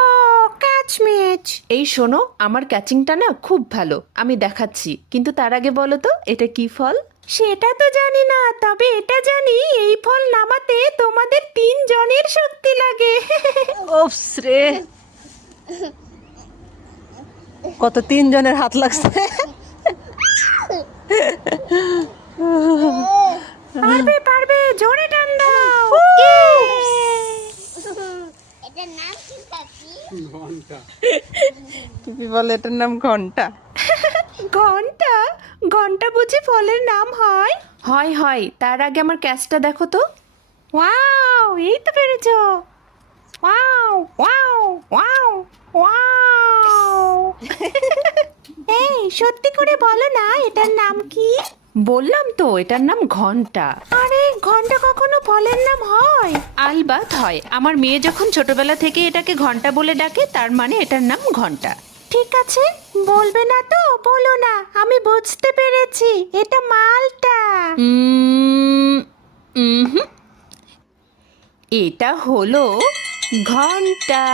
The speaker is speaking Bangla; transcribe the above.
ও ক্যাচ মিচ। এই শোনো, আমার ক্যাচিংটা না খুব ভালো, আমি দেখাচ্ছি, কিন্তু তার আগে বলো তো এটা কি ফল? সেটা তো জানি না, তবে এটা জানি এই ফল নামাতে তোমাদের 3 জনের শক্তি লাগে। ওফস রে, কত 3 জনের হাত লাগছে। পারবে পারবে, জোরে টান দাও। এটার নাম কি কাকি? কি বলে এটার নাম ঘন্টা। ঘন্টা? ঘন্টা বুঝি ফলের নাম হয়? হয় হয়, তার আগে আমার ক্যাচটা দেখো তো। ওয়াও, এই তো পেরেছো। Wow wow wow wow. এই সত্যি করে বলো না, এটার নাম কি? বললাম তো এটার নাম ঘন্টা। আরে ঘন্টা কখনো ফলের নাম হয়? আলবাত হয়, আমার মেয়ে যখন ছোটবেলা থেকে এটাকে ঘন্টা বলে ডাকে, তার মানে এটার নাম ঘন্টা। ঠিক আছে, বলবে না তো বলো না, আমি বুঝতে পেরেছি, এটা মালটা। এটা হলো ঘন্টা।